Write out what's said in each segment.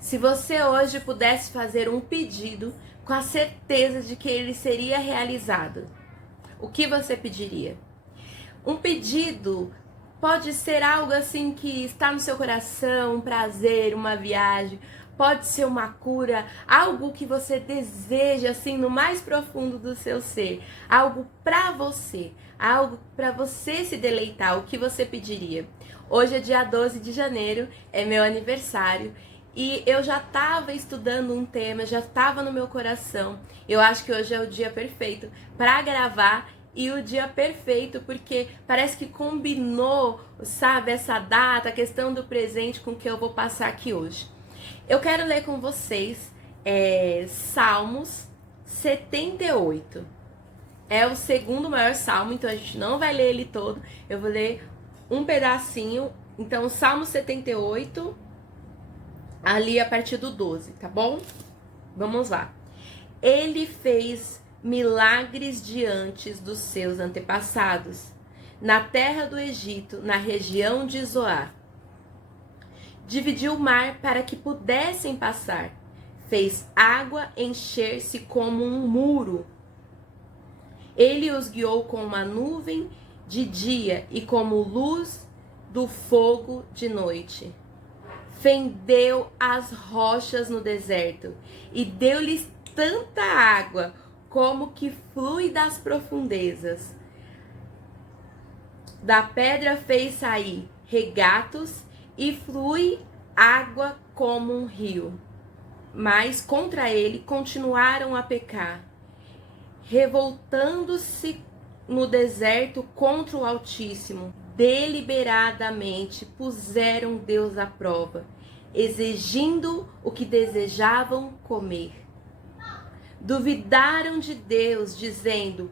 Se você hoje pudesse fazer um pedido com a certeza de que ele seria realizado, o que você pediria? Um pedido pode ser algo assim que está no seu coração, um prazer, uma viagem, pode ser uma cura, algo que você deseja assim no mais profundo do seu ser, algo para você se deleitar. O que você pediria? Hoje é dia 12 de janeiro, é meu aniversário. E eu já estava estudando um tema, já estava no meu coração. Eu acho que hoje é o dia perfeito para gravar e o dia perfeito porque parece que combinou, sabe, essa data, a questão do presente com que eu vou passar aqui hoje. Eu quero ler com vocês Salmos 78. É o segundo maior salmo, então a gente não vai ler ele todo. Eu vou ler um pedacinho. Então, Salmo 78... ali a partir do 12, tá bom? Vamos lá. Ele fez milagres diante dos seus antepassados, na terra do Egito, na região de Zoar. Dividiu o mar para que pudessem passar. Fez água encher-se como um muro. Ele os guiou com uma nuvem de dia e como luz do fogo de noite. Fendeu as rochas no deserto e deu-lhes tanta água como que flui das profundezas. Da pedra fez sair regatos e flui água como um rio. Mas contra ele continuaram a pecar, revoltando-se no deserto contra o Altíssimo. Deliberadamente puseram Deus à prova, exigindo o que desejavam comer. Duvidaram de Deus, dizendo: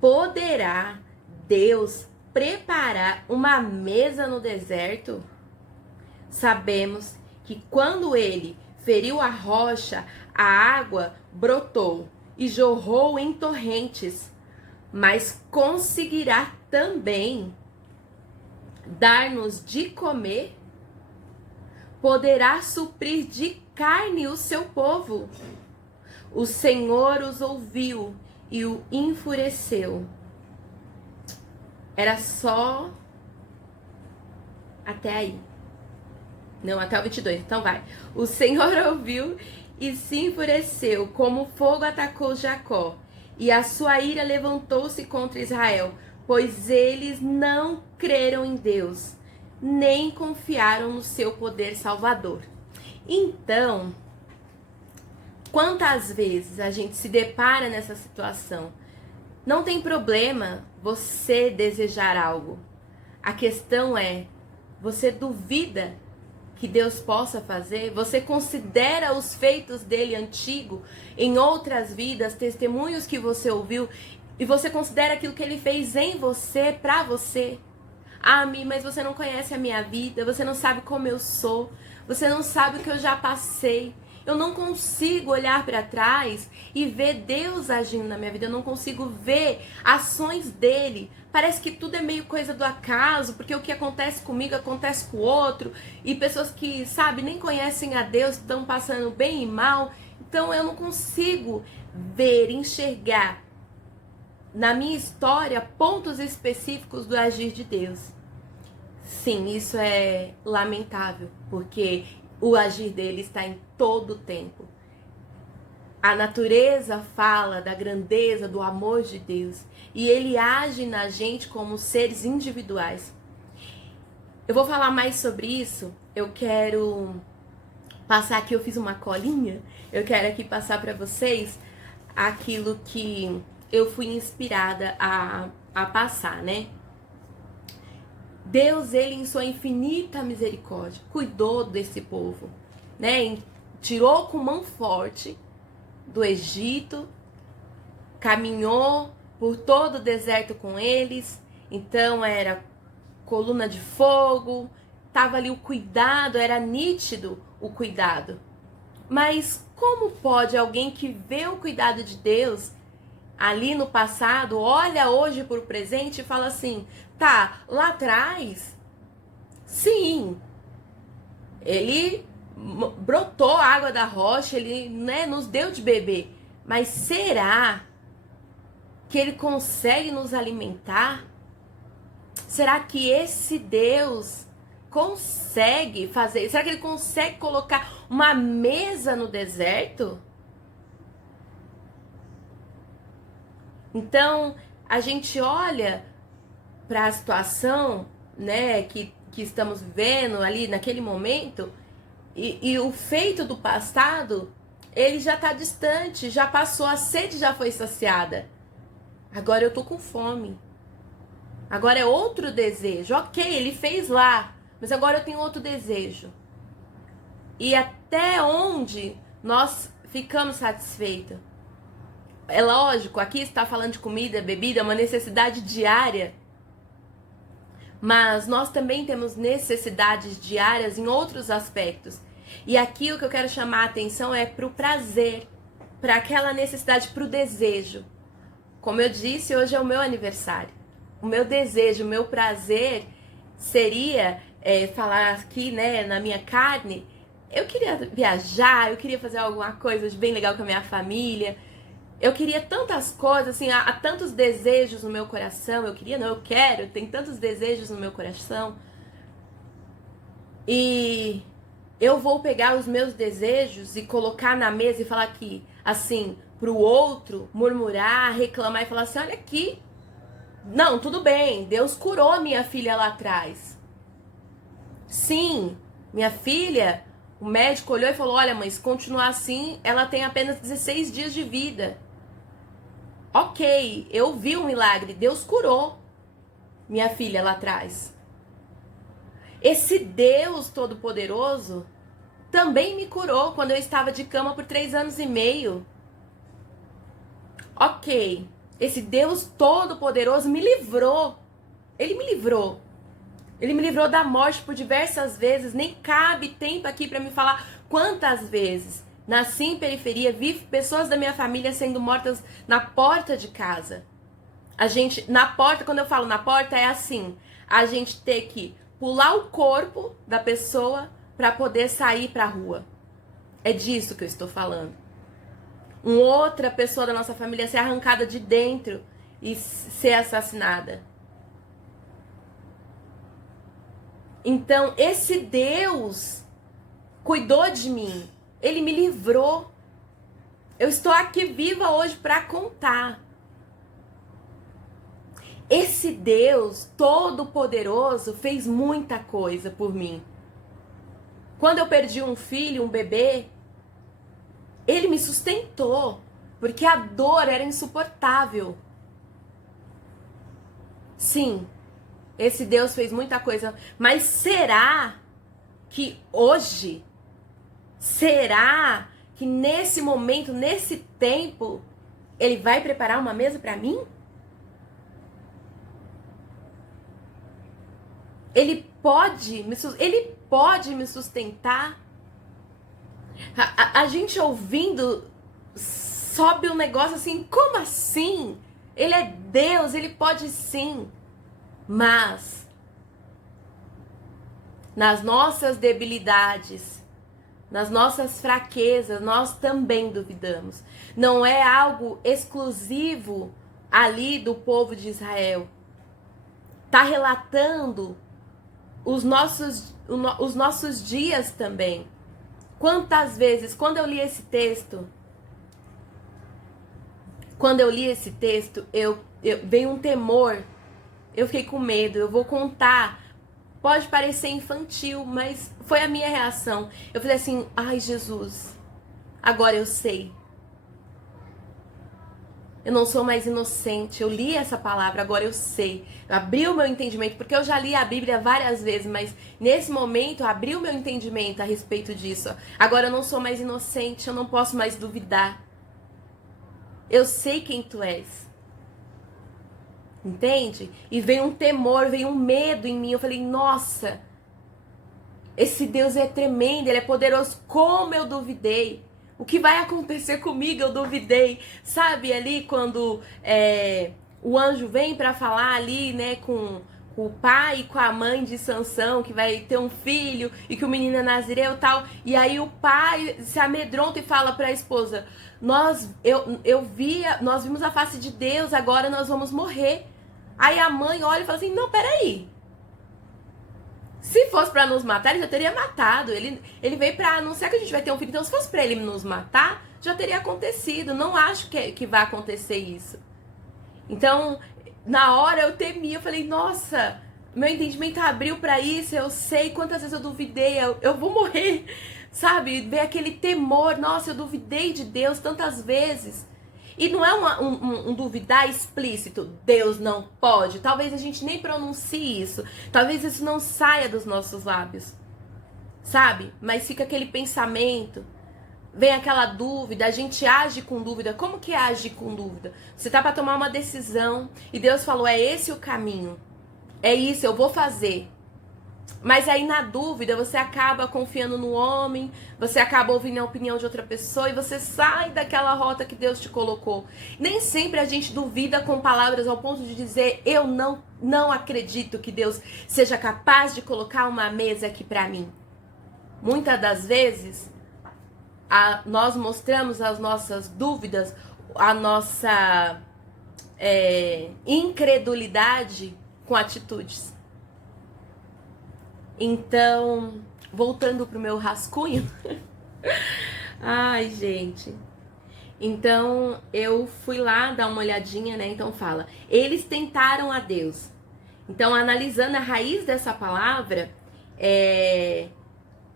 poderá Deus preparar uma mesa no deserto? Sabemos que quando ele feriu a rocha, a água brotou e jorrou em torrentes, mas conseguirá também dar-nos de comer? Poderá suprir de carne o seu povo? O Senhor os ouviu e o enfureceu. Era só até aí. Não, até o 22. Então vai. O Senhor ouviu e se enfureceu, como fogo atacou Jacó, e a sua ira levantou-se contra Israel, pois eles não creram em Deus, nem confiaram no seu poder salvador. Então, quantas vezes a gente se depara nessa situação? Não tem problema você desejar algo. A questão é, você duvida que Deus possa fazer? Você considera os feitos dele antigo, em outras vidas, testemunhos que você ouviu, e você considera aquilo que ele fez em você, pra você? Ah, Mi, mas você não conhece a minha vida, você não sabe como eu sou, você não sabe o que eu já passei. Eu não consigo olhar para trás e ver Deus agindo na minha vida. Eu não consigo ver ações dele. Parece que tudo é meio coisa do acaso, porque o que acontece comigo acontece com o outro. E pessoas que, sabe, nem conhecem a Deus, estão passando bem e mal. Então eu não consigo ver, enxergar na minha história pontos específicos do agir de Deus. Sim, isso é lamentável, porque o agir dele está em todo o tempo. A natureza fala da grandeza, do amor de Deus. E ele age na gente como seres individuais. Eu vou falar mais sobre isso. Eu quero passar aqui, eu fiz uma colinha. Eu quero aqui passar para vocês aquilo que eu fui inspirada a passar, né? Deus, ele em sua infinita misericórdia, cuidou desse povo, né? Tirou com mão forte do Egito, caminhou por todo o deserto com eles. Então era coluna de fogo, tava ali o cuidado, era nítido o cuidado. Mas como pode alguém que vê o cuidado de Deus ali no passado, olha hoje para o presente e fala assim: tá, lá atrás, sim, ele brotou a água da rocha, ele, né, nos deu de beber. Mas será que ele consegue nos alimentar? Será que esse Deus consegue fazer? Será que ele consegue colocar uma mesa no deserto? Então, a gente olha para a situação, né, que estamos vivendo ali naquele momento, e o feito do passado, ele já está distante, já passou, a sede já foi saciada. Agora eu tô com fome. Agora é outro desejo. Ok, ele fez lá, mas agora eu tenho outro desejo. E até onde nós ficamos satisfeitos? É lógico, aqui está falando de comida, bebida, é uma necessidade diária. Mas nós também temos necessidades diárias em outros aspectos. E aqui o que eu quero chamar a atenção é para o prazer, para aquela necessidade, para o desejo. Como eu disse, hoje é o meu aniversário. O meu desejo, o meu prazer seria falar aqui, né, na minha carne. Eu queria viajar, eu queria fazer alguma coisa de bem legal com a minha família. Eu queria tantas coisas, assim, há tantos desejos no meu coração. Eu quero, tem tantos desejos no meu coração. E eu vou pegar os meus desejos e colocar na mesa e falar aqui, assim, pro outro, murmurar, reclamar e falar assim, olha aqui. Não, tudo bem, Deus curou minha filha lá atrás. Sim, minha filha, o médico olhou e falou, olha mãe, se continuar assim, ela tem apenas 16 dias de vida. Ok, eu vi um milagre, Deus curou minha filha lá atrás. Esse Deus Todo-Poderoso também me curou quando eu estava de cama por 3 anos e meio. Ok, esse Deus Todo-Poderoso me livrou. Ele me livrou. Ele me livrou da morte por diversas vezes. Nem cabe tempo aqui para me falar quantas vezes. Nasci em periferia, vi pessoas da minha família sendo mortas na porta de casa. A gente, na porta, quando eu falo na porta, é assim. A gente ter que pular o corpo da pessoa para poder sair para a rua. É disso que eu estou falando. Uma outra pessoa da nossa família ser arrancada de dentro e ser assassinada. Então, esse Deus cuidou de mim. Ele me livrou. Eu estou aqui viva hoje para contar. Esse Deus Todo-Poderoso fez muita coisa por mim. Quando eu perdi um filho, um bebê, ele me sustentou, porque a dor era insuportável. Sim, esse Deus fez muita coisa, mas será que hoje, será que nesse momento, nesse tempo, ele vai preparar uma mesa para mim? Ele pode me sustentar? A gente ouvindo, sobe um negócio assim, como assim? Ele é Deus, ele pode sim. Mas, nas nossas debilidades, nas nossas fraquezas, nós também duvidamos. Não é algo exclusivo ali do povo de Israel. Está relatando os nossos dias também. Quantas vezes, quando eu li esse texto, veio um temor, eu fiquei com medo, eu vou contar. Pode parecer infantil, mas foi a minha reação. Eu falei assim, ai Jesus, agora eu sei. Eu não sou mais inocente, eu li essa palavra, agora eu sei. Eu abri o meu entendimento, porque eu já li a Bíblia várias vezes, mas nesse momento eu abri o meu entendimento a respeito disso. Agora eu não sou mais inocente, eu não posso mais duvidar. Eu sei quem tu és. Entende? E veio um temor, veio um medo em mim. Eu falei, nossa, esse Deus é tremendo, ele é poderoso. Como eu duvidei. O que vai acontecer comigo? Eu duvidei. Sabe ali quando o anjo vem para falar ali, né, com o pai e com a mãe de Sansão, que vai ter um filho e que o menino é nazireu e tal. E aí o pai se amedronta e fala para a esposa: nós vimos a face de Deus, agora nós vamos morrer. Aí a mãe olha e fala assim: não, peraí. Se fosse para nos matar, ele já teria matado. Ele veio para anunciar que a gente vai ter um filho. Então, se fosse para ele nos matar, já teria acontecido. Não acho que vai acontecer isso. Então, na hora eu temi, eu falei: nossa, meu entendimento abriu para isso. Eu sei quantas vezes eu duvidei, eu vou morrer, sabe? Ver aquele temor: nossa, eu duvidei de Deus tantas vezes. E não é um duvidar explícito: Deus não pode. Talvez a gente nem pronuncie isso. Talvez isso não saia dos nossos lábios, sabe? Mas fica aquele pensamento, vem aquela dúvida, a gente age com dúvida. Como que age com dúvida? Você tá para tomar uma decisão e Deus falou: é esse o caminho, é isso, eu vou fazer. Mas aí na dúvida você acaba confiando no homem, você acaba ouvindo a opinião de outra pessoa e você sai daquela rota que Deus te colocou. Nem sempre a gente duvida com palavras ao ponto de dizer: eu não acredito que Deus seja capaz de colocar uma mesa aqui para mim. Muitas das vezes nós mostramos as nossas dúvidas, a nossa incredulidade com atitudes. Então, voltando pro meu rascunho. Ai, gente. Então, eu fui lá dar uma olhadinha, né? Então fala: eles tentaram a Deus. Então, analisando a raiz dessa palavra,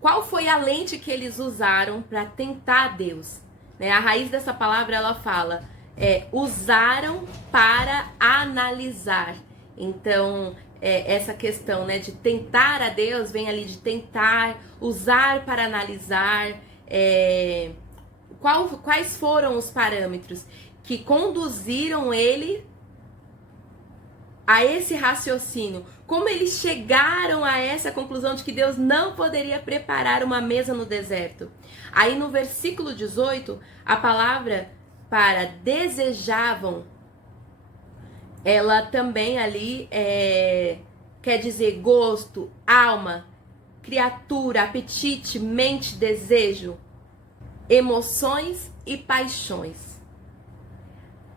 qual foi a lente que eles usaram para tentar a Deus? Né? A raiz dessa palavra, ela fala: usaram para analisar. Então, essa questão, né, de tentar a Deus vem ali de tentar, usar para analisar. Quais foram os parâmetros que conduziram ele a esse raciocínio? Como eles chegaram a essa conclusão de que Deus não poderia preparar uma mesa no deserto? Aí no versículo 18, a palavra para desejavam, ela também ali quer dizer gosto, alma, criatura, apetite, mente, desejo, emoções e paixões.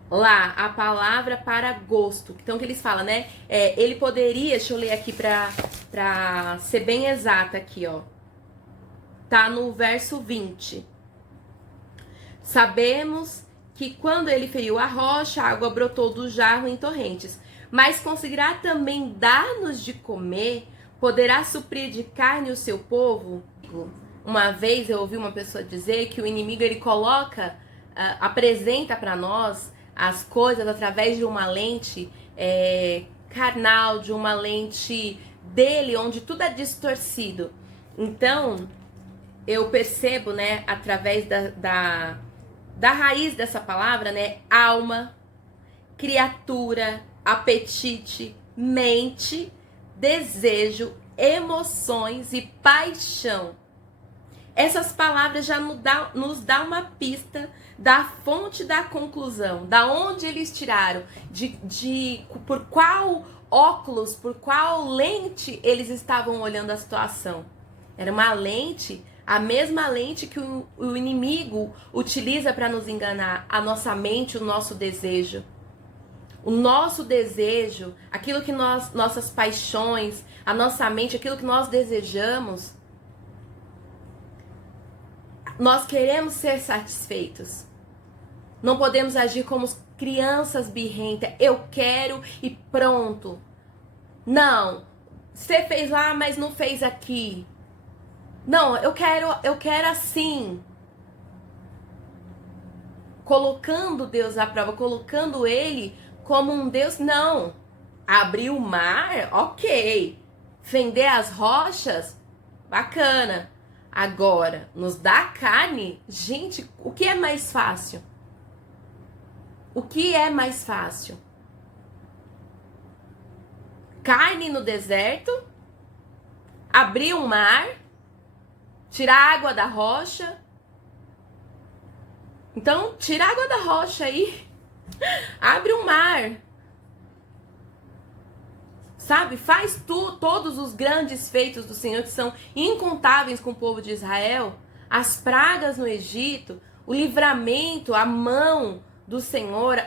Lá, a palavra para gosto. Então, que eles falam, né? Ele poderia, deixa eu ler aqui pra ser bem exata aqui, ó. Tá no verso 20. Sabemos que quando ele feriu a rocha, a água brotou do jarro em torrentes. Mas conseguirá também dar-nos de comer? Poderá suprir de carne o seu povo? Uma vez eu ouvi uma pessoa dizer que o inimigo, ele coloca, apresenta para nós as coisas através de uma lente carnal, de uma lente dele, onde tudo é distorcido. Então, eu percebo, né, através da raiz dessa palavra, né, alma, criatura, apetite, mente, desejo, emoções e paixão. Essas palavras já nos dá uma pista da fonte da conclusão, da onde eles tiraram, por qual óculos, por qual lente eles estavam olhando a situação. Era uma lente, a mesma lente que o inimigo utiliza para nos enganar, a nossa mente, o nosso desejo. O nosso desejo, aquilo que nossas paixões, a nossa mente, aquilo que nós desejamos, nós queremos ser satisfeitos. Não podemos agir como crianças birrentas. Eu quero e pronto. Não, você fez lá, mas não fez aqui. Não, eu quero assim. Colocando Deus à prova, colocando Ele como um Deus. Não. Abrir o mar, ok. Fender as rochas, bacana. Agora, nos dá carne, gente, o que é mais fácil? O que é mais fácil? Carne no deserto? Abrir um mar? Tirar água da rocha? Então, tira a água da rocha aí. Abre um mar. sabe? Faz todos os grandes feitos do Senhor, que são incontáveis com o povo de Israel, as pragas no Egito, o livramento, a mão do Senhor,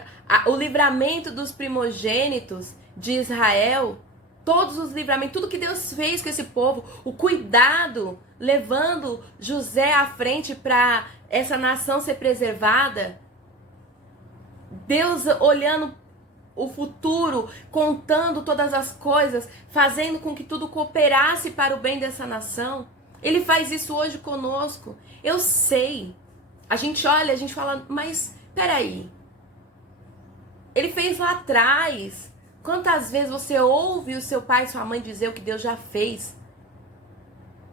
o livramento dos primogênitos de Israel, todos os livramentos, tudo que Deus fez com esse povo, o cuidado, levando José à frente para essa nação ser preservada, Deus olhando o futuro, contando todas as coisas, fazendo com que tudo cooperasse para o bem dessa nação. Ele faz isso hoje conosco. Eu sei. A gente olha, a gente fala, mas peraí. Ele fez lá atrás. Quantas vezes você ouve o seu pai e sua mãe dizer o que Deus já fez?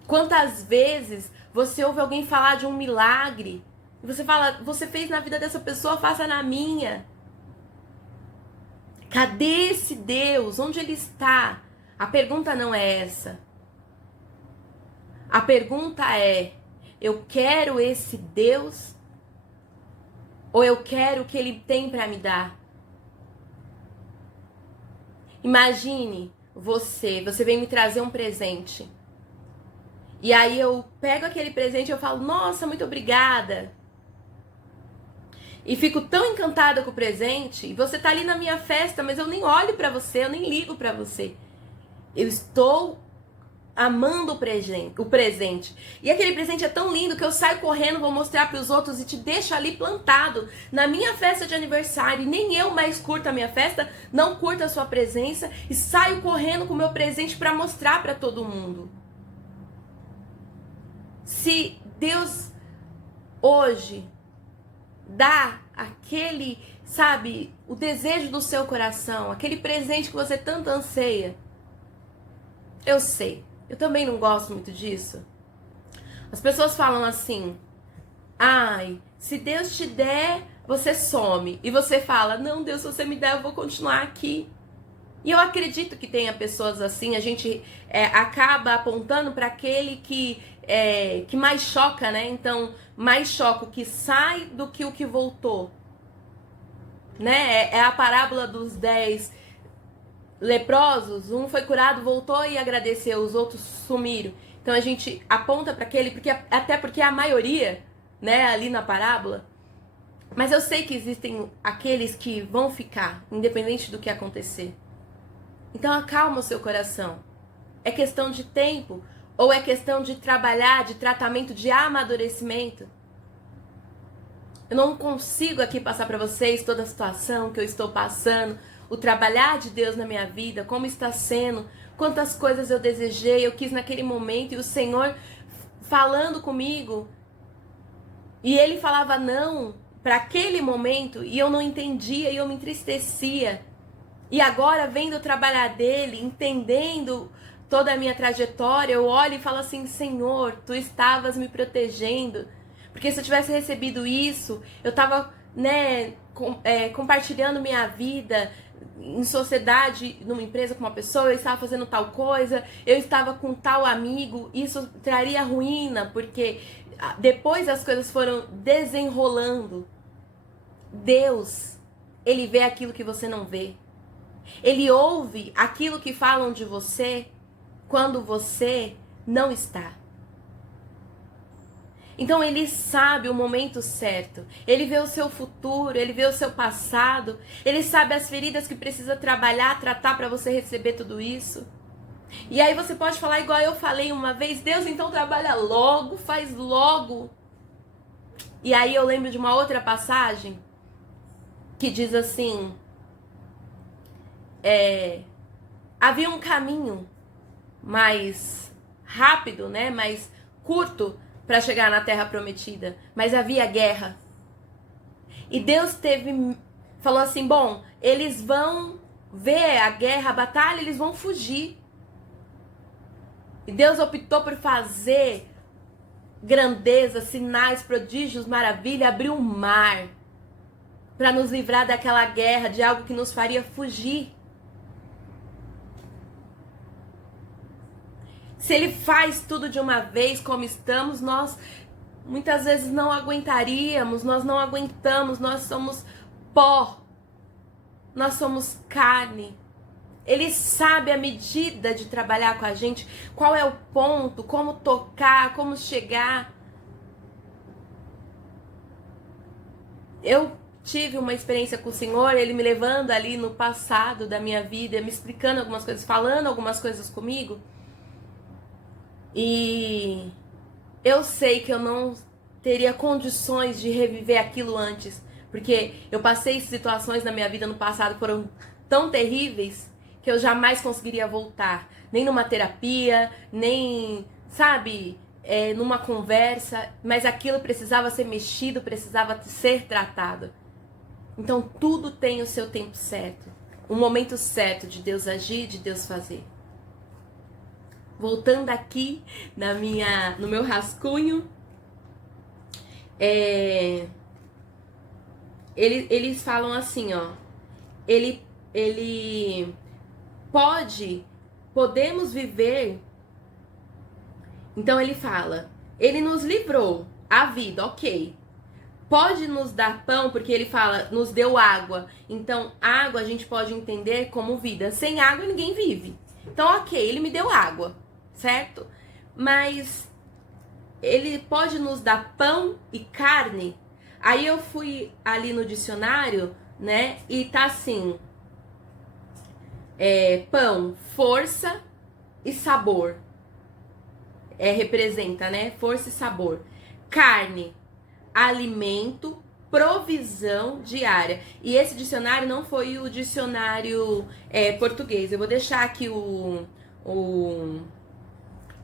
Quantas vezes você ouve alguém falar de um milagre? E você fala, você fez na vida dessa pessoa, faça na minha. Cadê esse Deus? Onde ele está? A pergunta não é essa. A pergunta é, eu quero esse Deus? Ou eu quero o que ele tem para me dar? Imagine você vem me trazer um presente. E aí eu pego aquele presente e eu falo, nossa, muito obrigada. E fico tão encantada com o presente, e você tá ali na minha festa, mas eu nem olho pra você, eu nem ligo pra você. Eu estou amando o presente. E aquele presente é tão lindo que eu saio correndo, vou mostrar pros outros e te deixo ali plantado na minha festa de aniversário. E nem eu mais curto a minha festa, não curto a sua presença e saio correndo com o meu presente pra mostrar pra todo mundo. Se Deus hoje dá aquele, sabe, o desejo do seu coração, aquele presente que você tanto anseia. Eu sei, eu também não gosto muito disso. As pessoas falam assim, ai, se Deus te der, você some. E você fala, não, Deus, se você me der, eu vou continuar aqui. E eu acredito que tenha pessoas assim, a gente acaba apontando para aquele que mais choca, né? Então, mais choca o que sai do que o que voltou. Né? É a parábola dos 10 leprosos. Um foi curado, voltou e agradeceu, os outros sumiram. Então a gente aponta para aquele, até porque a maioria, né, ali na parábola. Mas eu sei que existem aqueles que vão ficar, independente do que acontecer. Então acalma o seu coração. É questão de tempo ou é questão de trabalhar, de tratamento, de amadurecimento? Eu não consigo aqui passar para vocês toda a situação que eu estou passando, o trabalhar de Deus na minha vida, como está sendo, quantas coisas eu desejei, eu quis naquele momento, e o Senhor falando comigo, e Ele falava não para aquele momento, e eu não entendia, e eu me entristecia. E agora, vendo o trabalhar dele, entendendo toda a minha trajetória, eu olho e falo assim, Senhor, Tu estavas me protegendo. Porque se eu tivesse recebido isso, eu estava, né, compartilhando minha vida em sociedade, numa empresa com uma pessoa, eu estava fazendo tal coisa, eu estava com tal amigo, isso traria ruína, porque depois as coisas foram desenrolando. Deus, Ele vê aquilo que você não vê. Ele ouve aquilo que falam de você quando você não está. Então Ele sabe o momento certo. Ele vê o seu futuro, Ele vê o seu passado. Ele sabe as feridas que precisa trabalhar, tratar para você receber tudo isso. E aí você pode falar igual eu falei uma vez, Deus, então trabalha logo, faz logo. E aí eu lembro de uma outra passagem que diz assim, havia um caminho mais rápido, né, mais curto para chegar na Terra Prometida, mas havia guerra. E Deus falou assim, bom, eles vão ver a guerra, a batalha, eles vão fugir. E Deus optou por fazer grandeza, sinais, prodígios, maravilha, abriu um mar para nos livrar daquela guerra, de algo que nos faria fugir. Se Ele faz tudo de uma vez como estamos, nós muitas vezes não aguentaríamos, nós não aguentamos, nós somos pó, nós somos carne. Ele sabe a medida de trabalhar com a gente, qual é o ponto, como tocar, como chegar. Eu tive uma experiência com o Senhor, Ele me levando ali no passado da minha vida, me explicando algumas coisas, falando algumas coisas comigo. E eu sei que eu não teria condições de reviver aquilo antes, porque eu passei situações na minha vida no passado que foram tão terríveis que eu jamais conseguiria voltar, nem numa terapia, nem, sabe, numa conversa, mas aquilo precisava ser mexido, precisava ser tratado. Então tudo tem o seu tempo certo, o momento certo de Deus agir, de Deus fazer. Voltando aqui no meu rascunho, eles falam assim, ó, ele podemos viver. Então ele fala, ele nos livrou a vida, ok. Pode nos dar pão, porque ele fala, nos deu água. Então água a gente pode entender como vida. Sem água ninguém vive. Então ok, ele me deu água, certo? Mas ele pode nos dar pão e carne. Aí eu fui ali no dicionário, né? E tá assim, pão, força e sabor. Representa, né? Força e sabor. Carne, alimento, provisão diária. E esse dicionário não foi o dicionário português. Eu vou deixar aqui o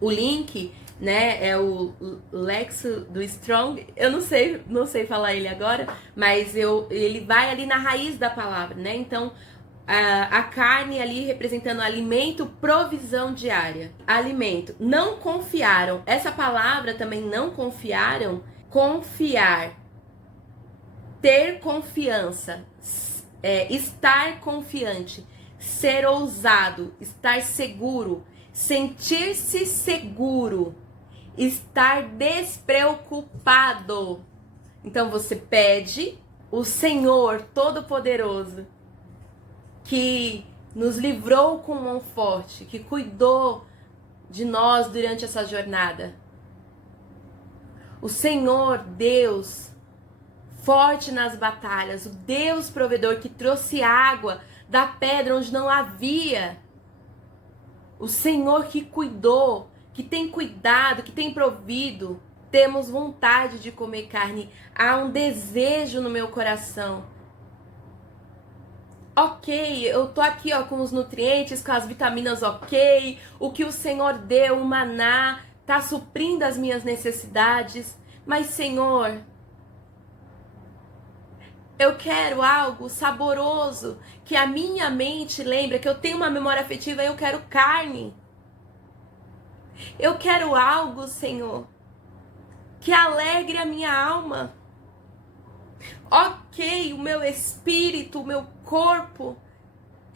link, né? É o Lexo do Strong. Eu não sei falar ele agora, mas ele vai ali na raiz da palavra, né? Então a carne ali representando alimento, provisão diária. Alimento. Não confiaram. Essa palavra também, não confiaram. Confiar. Ter confiança. Estar confiante. Ser ousado. Estar seguro. Sentir-se seguro. Estar despreocupado. Então você pede o Senhor Todo-Poderoso, que nos livrou com mão forte, que cuidou de nós durante essa jornada. O Senhor Deus, forte nas batalhas, o Deus provedor que trouxe água da pedra onde não havia. O Senhor que cuidou, que tem cuidado, que tem provido. Temos vontade de comer carne, há um desejo no meu coração. Ok, eu tô aqui ó, com os nutrientes, com as vitaminas ok, o que o Senhor deu, o maná, tá suprindo as minhas necessidades. Mas Senhor, eu quero algo saboroso, que a minha mente lembra, que eu tenho uma memória afetiva, eu quero carne. Eu quero algo, Senhor, que alegre a minha alma. Ok, o meu espírito, o meu corpo,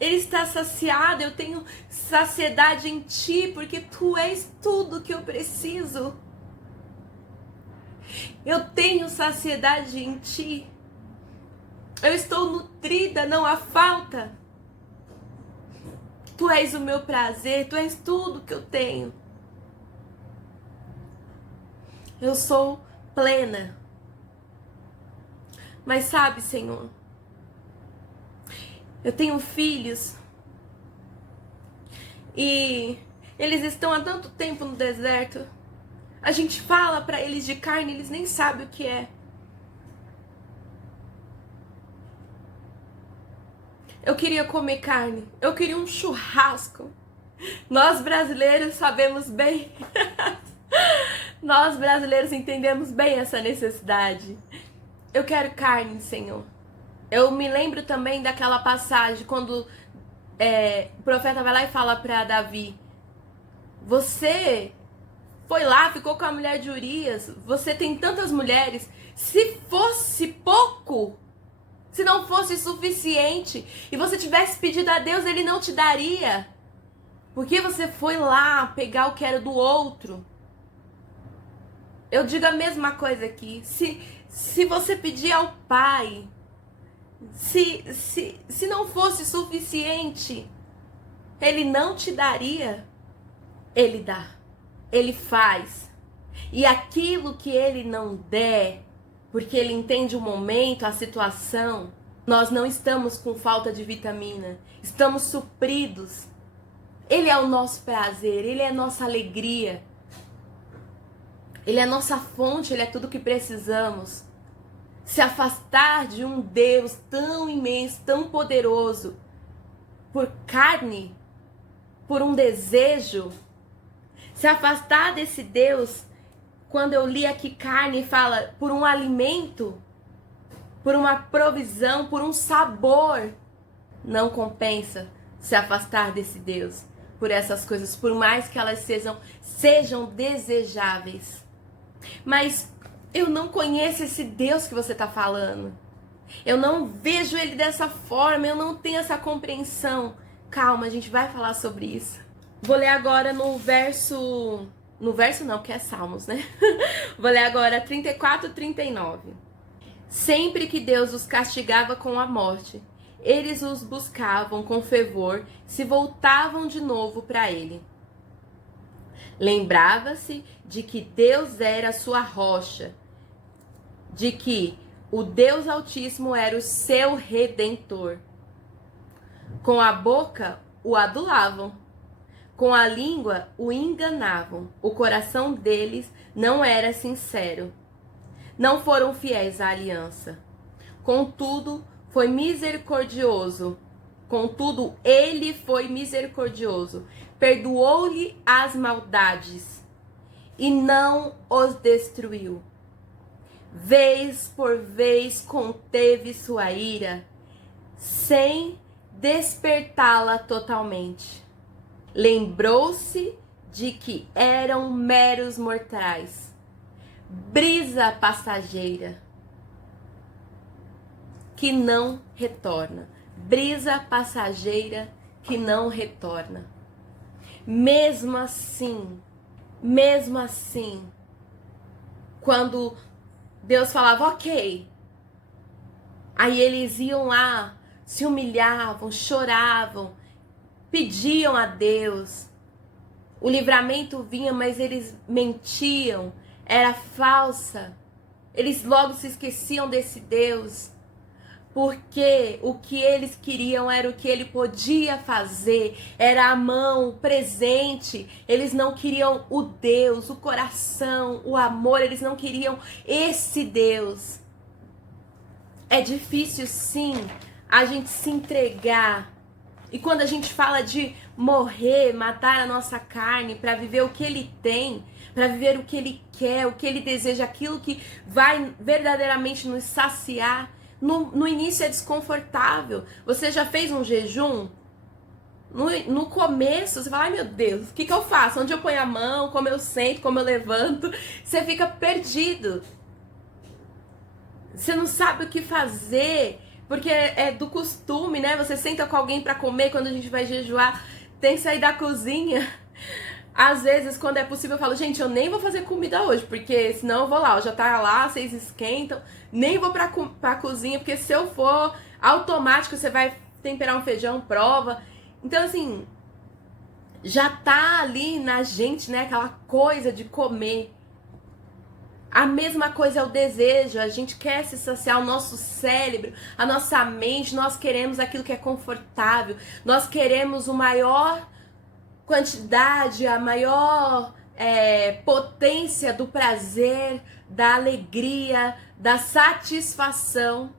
ele está saciado, eu tenho saciedade em Ti, porque Tu és tudo que eu preciso. Eu tenho saciedade em Ti. Eu estou nutrida, não há falta. Tu és o meu prazer, Tu és tudo que eu tenho. Eu sou plena. Mas sabe, Senhor, eu tenho filhos e eles estão há tanto tempo no deserto. A gente fala pra eles de carne, eles nem sabem o que é. Eu queria comer carne, eu queria um churrasco. Nós brasileiros sabemos bem. Nós brasileiros entendemos bem essa necessidade. Eu quero carne, Senhor. Eu me lembro também daquela passagem quando o profeta vai lá e fala para Davi: você foi lá, ficou com a mulher de Urias, você tem tantas mulheres, se fosse pouco, se não fosse suficiente, e você tivesse pedido a Deus, Ele não te daria. Porque você foi lá pegar o que era do outro. Eu digo a mesma coisa aqui. Se você pedir ao Pai, se não fosse suficiente, Ele não te daria, ele dá, ele faz. E aquilo que ele não der, porque ele entende o momento, a situação, nós não estamos com falta de vitamina, estamos supridos. Ele é o nosso prazer, ele é a nossa alegria. Ele é a nossa fonte, ele é tudo que precisamos. Se afastar de um Deus tão imenso, tão poderoso, por carne, por um desejo, se afastar desse Deus, quando eu li aqui carne, fala por um alimento, por uma provisão, por um sabor, não compensa se afastar desse Deus, por essas coisas, por mais que elas sejam desejáveis. Mas eu não conheço esse Deus que você está falando. Eu não vejo ele dessa forma, eu não tenho essa compreensão. Calma, a gente vai falar sobre isso. Vou ler agora no verso... No verso não, que é Salmos, né? Vou ler agora 34 e 39. Sempre que Deus os castigava com a morte, eles os buscavam com fervor, se voltavam de novo para ele. Lembrava-se de que Deus era a sua rocha, de que o Deus Altíssimo era o seu Redentor. Com a boca o adulavam, com a língua o enganavam. O coração deles não era sincero. Não foram fiéis à aliança. Contudo, foi misericordioso. Contudo, ele foi misericordioso. Perdoou-lhe as maldades e não os destruiu. Vez por vez conteve sua ira, sem despertá-la totalmente. Lembrou-se de que eram meros mortais, brisa passageira, que não retorna. Brisa passageira que não retorna. Mesmo assim, quando Deus falava, ok, aí eles iam lá, se humilhavam, choravam, pediam a Deus, o livramento vinha, mas eles mentiam, era falsa, eles logo se esqueciam desse Deus, porque o que eles queriam era o que ele podia fazer, era a mão, o presente. Eles não queriam o Deus, o coração, o amor, eles não queriam esse Deus. É difícil sim a gente se entregar. E quando a gente fala de morrer, matar a nossa carne para viver o que ele tem, para viver o que ele quer, o que ele deseja, aquilo que vai verdadeiramente nos saciar, no início é desconfortável. Você já fez um jejum? No começo, você fala, ai meu Deus, o que eu faço? Onde eu ponho a mão? Como eu sento? Como eu levanto? Você fica perdido. Você não sabe o que fazer, porque é do costume, né? Você senta com alguém para comer, quando a gente vai jejuar, tem que sair da cozinha. Às vezes, quando é possível, eu falo, gente, eu nem vou fazer comida hoje, porque senão eu vou lá, já tá lá, vocês esquentam, nem vou pra cozinha, porque se eu for, automático, você vai temperar um feijão, prova. Então, assim, já tá ali na gente, né, aquela coisa de comer. A mesma coisa é o desejo, a gente quer se saciar, o nosso cérebro, a nossa mente, nós queremos aquilo que é confortável, nós queremos o maior quantidade, a maior potência do prazer, da alegria, da satisfação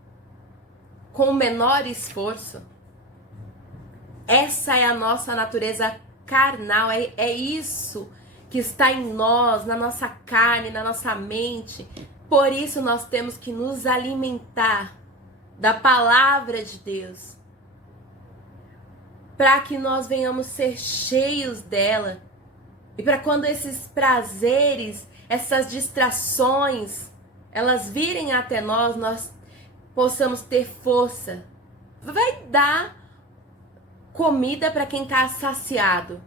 com o menor esforço. Essa é a nossa natureza carnal, é isso que está em nós, na nossa carne, na nossa mente. Por isso nós temos que nos alimentar da palavra de Deus, para que nós venhamos ser cheios dela. E para quando esses prazeres, essas distrações, elas virem até nós, nós possamos ter força. Vai dar comida para quem está saciado.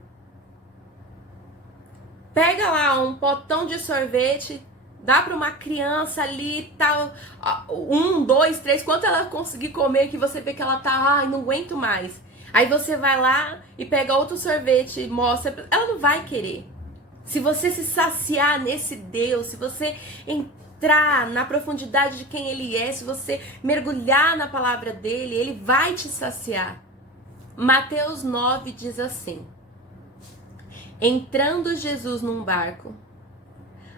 Pega lá um potão de sorvete, dá para uma criança ali, tal, 1, 2, 3, quanto ela conseguir comer, que você vê que ela tá, ai, não aguento mais. Aí você vai lá e pega outro sorvete e mostra, ela não vai querer. Se você se saciar nesse Deus, se você entrar na profundidade de quem Ele é, se você mergulhar na palavra dele, Ele vai te saciar. Mateus 9 diz assim: entrando Jesus num barco,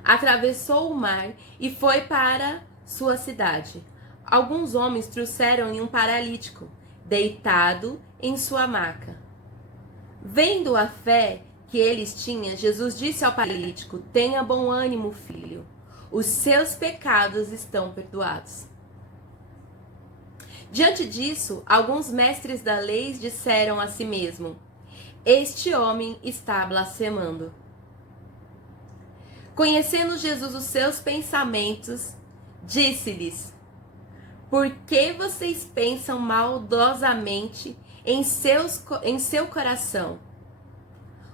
atravessou o mar e foi para sua cidade. Alguns homens trouxeram-lhe um paralítico, deitado em sua maca. Vendo a fé que eles tinham, Jesus disse ao paralítico: tenha bom ânimo, filho, os seus pecados estão perdoados. Diante disso, alguns mestres da lei disseram a si mesmo: este homem está blasfemando. Conhecendo Jesus os seus pensamentos, disse-lhes: por que vocês pensam maldosamente em seu coração?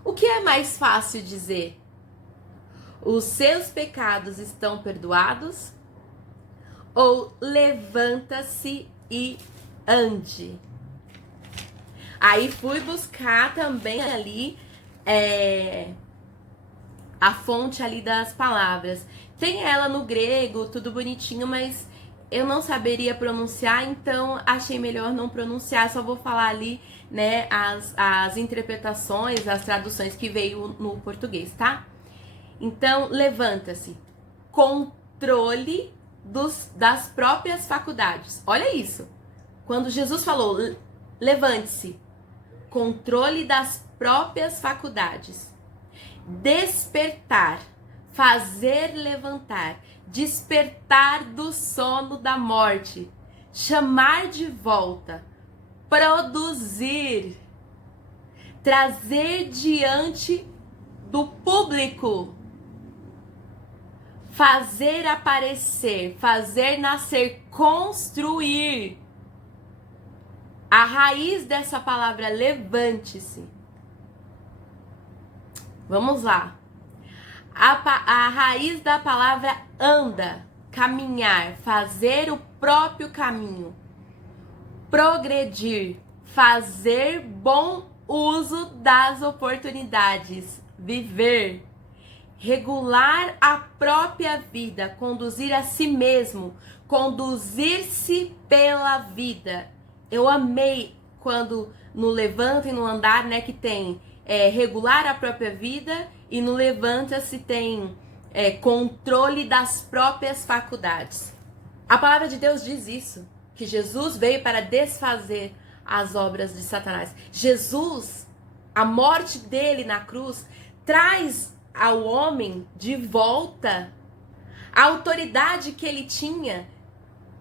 O que é mais fácil dizer? Os seus pecados estão perdoados? Ou levanta-se e ande? Aí fui buscar também ali a fonte ali das palavras. Tem ela no grego, tudo bonitinho, mas eu não saberia pronunciar, então achei melhor não pronunciar, só vou falar ali, né, as interpretações, as traduções que veio no português, tá? Então, levanta-se. Controle das próprias faculdades. Olha isso. Quando Jesus falou, levante-se. Controle das próprias faculdades. Despertar. Fazer levantar. Despertar do sono da morte. Chamar de volta. Produzir. Trazer diante do público. Fazer aparecer, fazer nascer, construir. A raiz dessa palavra levante-se. Vamos lá. A raiz da palavra anda, caminhar, fazer o próprio caminho. Progredir, fazer bom uso das oportunidades. Viver. Regular a própria vida, conduzir a si mesmo, conduzir-se pela vida. Eu amei quando no levanta e no andar, né, que tem regular a própria vida e no levanta-se tem controle das próprias faculdades. A palavra de Deus diz isso, que Jesus veio para desfazer as obras de Satanás. Jesus, a morte dele na cruz, traz ao homem de volta a autoridade que ele tinha,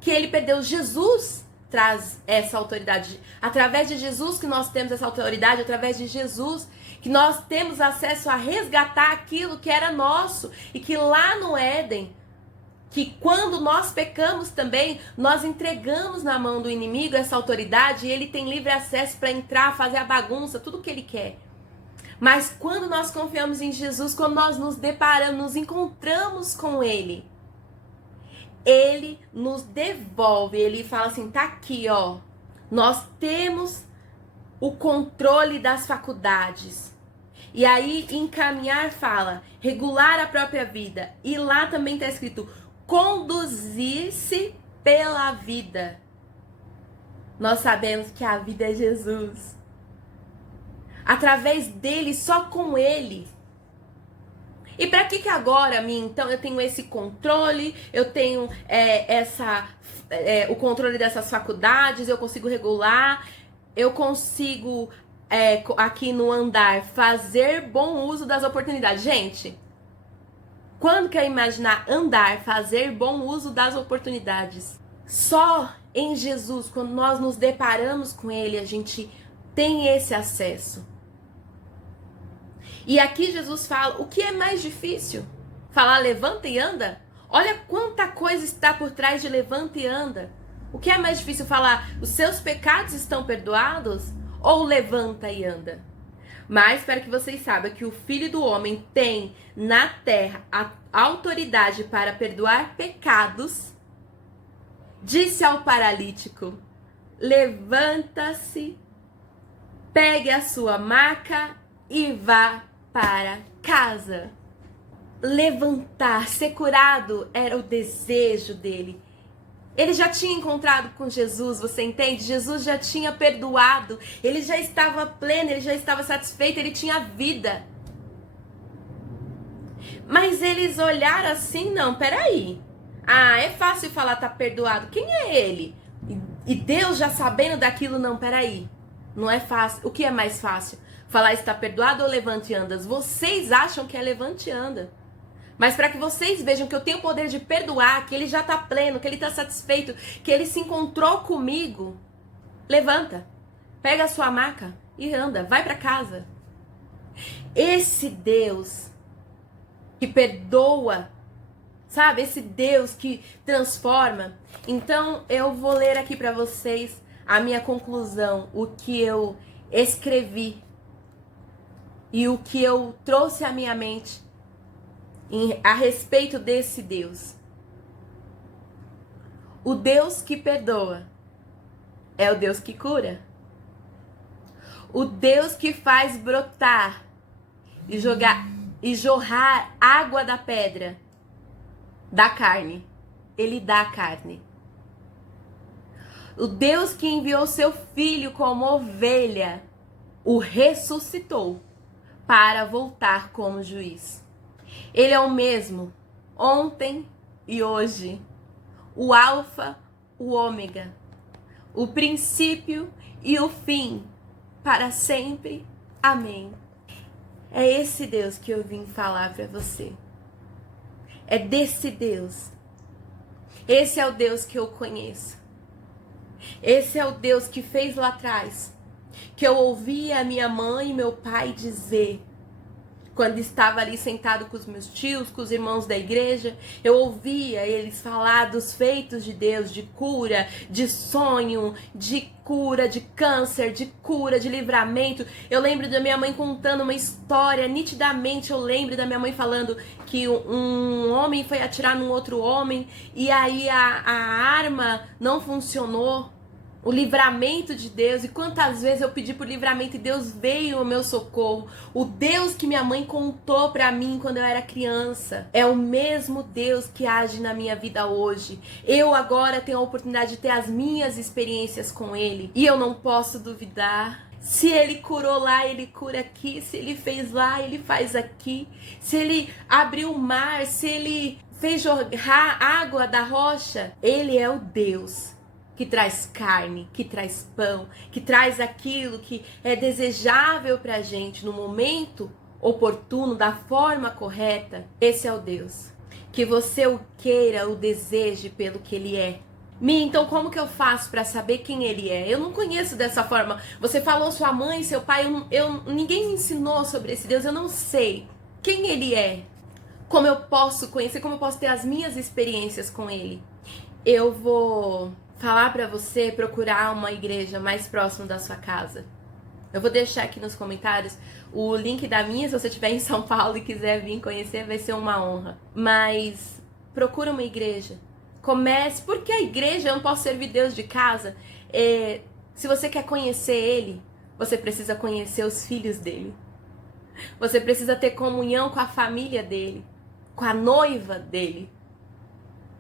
que ele perdeu. Jesus traz essa autoridade. Através de Jesus que nós temos essa autoridade, através de Jesus que nós temos acesso a resgatar aquilo que era nosso e que lá no Éden, que quando nós pecamos também, nós entregamos na mão do inimigo essa autoridade e ele tem livre acesso para entrar, fazer a bagunça, tudo o que ele quer. Mas quando nós confiamos em Jesus, quando nós nos deparamos, nos encontramos com Ele, Ele nos devolve, Ele fala assim, tá aqui, ó, nós temos o controle das faculdades. E aí, encaminhar fala, regular a própria vida. E lá também tá escrito, conduzir-se pela vida. Nós sabemos que a vida é Jesus. Através dele, só com ele. E para que agora, então, eu tenho esse controle, eu tenho o controle dessas faculdades, eu consigo regular, eu consigo, aqui no andar, fazer bom uso das oportunidades. Gente, quando quer imaginar andar, fazer bom uso das oportunidades? Só em Jesus, quando nós nos deparamos com ele, a gente tem esse acesso. E aqui Jesus fala, o que é mais difícil? Falar levanta e anda? Olha quanta coisa está por trás de levanta e anda. O que é mais difícil falar, os seus pecados estão perdoados? Ou levanta e anda? Mas para que vocês saibam que o Filho do Homem tem na terra a autoridade para perdoar pecados, disse ao paralítico, levanta-se Pegue a sua maca e vá para casa. Levantar, ser curado era o desejo dele. Ele já tinha encontrado com Jesus, você entende? Jesus já tinha perdoado, ele já estava pleno, ele já estava satisfeito, ele tinha vida. Mas eles olharam assim, não, peraí. Ah, é fácil falar tá perdoado. Quem é ele? E Deus já sabendo daquilo, não, peraí. Não é fácil. O que é mais fácil? Falar está perdoado ou levante e anda? Vocês acham que é levante e anda. Mas para que vocês vejam que eu tenho o poder de perdoar, que ele já está pleno, que ele está satisfeito, que ele se encontrou comigo, levanta, pega a sua maca e anda, vai para casa. Esse Deus que perdoa, sabe? Esse Deus que transforma. Então eu vou ler aqui para vocês a minha conclusão, o que eu escrevi e o que eu trouxe à minha mente a respeito desse Deus. O Deus que perdoa é o Deus que cura. O Deus que faz brotar e jorrar água da pedra, da carne. Ele dá a carne. O Deus que enviou seu filho como ovelha, o ressuscitou para voltar como juiz. Ele é o mesmo ontem e hoje, o alfa, o ômega, o princípio e o fim, para sempre. Amém. É esse Deus que eu vim falar para você. É desse Deus. Esse é o Deus que eu conheço. Esse é o Deus que fez lá atrás, que eu ouvia a minha mãe e meu pai dizer, quando estava ali sentado com os meus tios, com os irmãos da igreja, eu ouvia eles falar dos feitos de Deus, de cura, de sonho, de cura, de câncer, de cura, de livramento. Eu lembro da minha mãe contando uma história, nitidamente eu lembro da minha mãe falando que um homem foi atirar num outro homem e aí a arma não funcionou. O livramento de Deus, e quantas vezes eu pedi por livramento e Deus veio ao meu socorro. O Deus que minha mãe contou pra mim quando eu era criança é o mesmo Deus que age na minha vida hoje. Eu agora tenho a oportunidade de ter as minhas experiências com Ele e eu não posso duvidar. Se Ele curou lá, Ele cura aqui. Se Ele fez lá, Ele faz aqui. Se Ele abriu o mar, se Ele fez jorrar água da rocha, Ele é o Deus que traz carne, que traz pão, que traz aquilo que é desejável pra gente no momento oportuno, da forma correta. Esse é o Deus. Que você o queira, o deseje pelo que Ele é. Então como que eu faço pra saber quem Ele é? Eu não conheço dessa forma. Você falou sua mãe, seu pai, ninguém me ensinou sobre esse Deus, eu não sei quem Ele é. Como eu posso conhecer, como eu posso ter as minhas experiências com Ele? Eu vou falar pra você procurar uma igreja mais próxima da sua casa. Eu vou deixar aqui nos comentários o link da minha, se você estiver em São Paulo e quiser vir conhecer, vai ser uma honra. Mas procura uma igreja. Comece, porque a igreja, eu não posso servir Deus de casa. Se você quer conhecer Ele, você precisa conhecer os filhos dele. Você precisa ter comunhão com a família dele, com a noiva dele.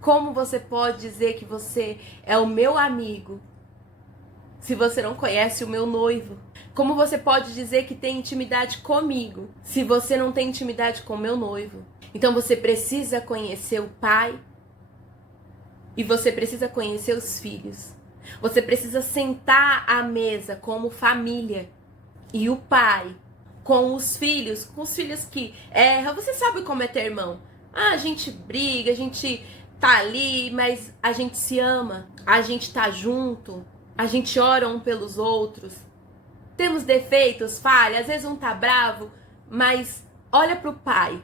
Como você pode dizer que você é o meu amigo se você não conhece o meu noivo? Como você pode dizer que tem intimidade comigo se você não tem intimidade com o meu noivo? Então você precisa conhecer o pai e você precisa conhecer os filhos. Você precisa sentar à mesa como família e o pai com os filhos que erram. Você sabe como é ter irmão? A gente briga, a gente tá ali, mas a gente se ama, a gente tá junto, a gente ora um pelos outros. Temos defeitos, falhas, às vezes um tá bravo, mas olha pro pai.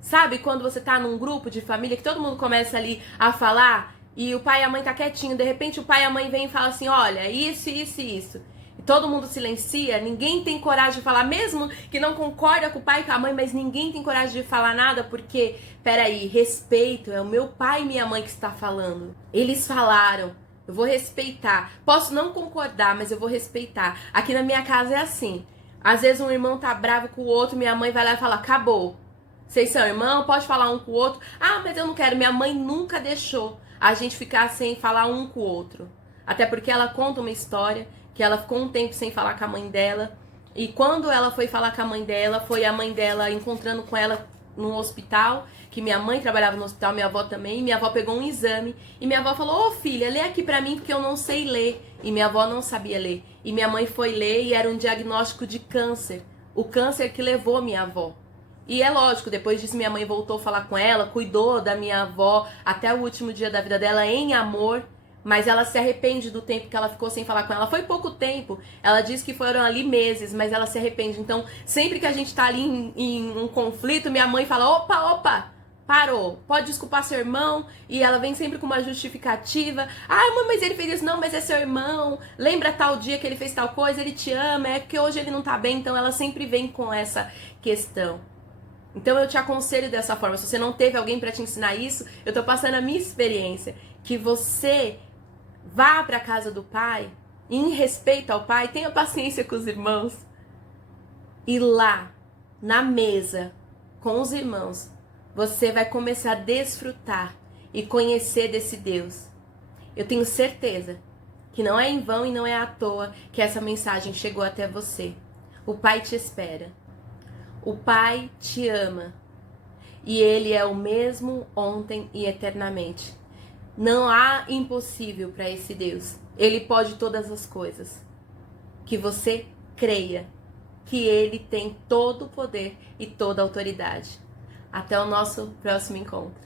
Sabe quando você tá num grupo de família que todo mundo começa ali a falar e o pai e a mãe tá quietinho, de repente o pai e a mãe vêm e falam assim, olha, isso, isso e isso. E todo mundo silencia, ninguém tem coragem de falar, mesmo que não concorda com o pai e com a mãe, mas ninguém tem coragem de falar nada, porque, peraí, respeito, é o meu pai e minha mãe que está falando. Eles falaram, Eu vou respeitar. Posso não concordar, mas eu vou respeitar. Aqui na minha casa é assim. Às vezes um irmão tá bravo com o outro, minha mãe vai lá e fala, acabou. Vocês são irmãos, pode falar um com o outro. Ah, mas eu não quero. Minha mãe nunca deixou a gente ficar sem falar um com o outro. Até porque ela conta uma história que ela ficou um tempo sem falar com a mãe dela. E quando ela foi falar com a mãe dela, foi a mãe dela encontrando com ela no hospital, que minha mãe trabalhava no hospital, minha avó também. Minha avó pegou um exame e minha avó falou, ô filha, lê aqui pra mim porque eu não sei ler. E minha avó não sabia ler. E minha mãe foi ler e era um diagnóstico de câncer. O câncer que levou minha avó. E é lógico, depois disso minha mãe voltou a falar com ela, cuidou da minha avó até o último dia da vida dela em amor, mas ela se arrepende do tempo que ela ficou sem falar com ela. Foi pouco tempo, ela disse que foram ali meses, mas ela se arrepende. Então, sempre que a gente tá ali em um conflito, minha mãe fala, opa, parou, pode desculpar seu irmão, e ela vem sempre com uma justificativa. Ah, mãe, mas ele fez isso. Não, mas é seu irmão, lembra tal dia que ele fez tal coisa, ele te ama, é porque hoje ele não tá bem. Então ela sempre vem com essa questão. Então eu te aconselho dessa forma. Se você não teve alguém para te ensinar isso, eu tô passando a minha experiência, que você vá para a casa do pai, e em respeito ao pai, tenha paciência com os irmãos, e lá na mesa com os irmãos você vai começar a desfrutar e conhecer desse Deus. Eu tenho certeza que não é em vão e não é à toa que essa mensagem chegou até você. O Pai te espera. O Pai te ama. E Ele é o mesmo ontem e eternamente. Não há impossível para esse Deus. Ele pode todas as coisas. Que você creia que Ele tem todo o poder e toda a autoridade. Até o nosso próximo encontro.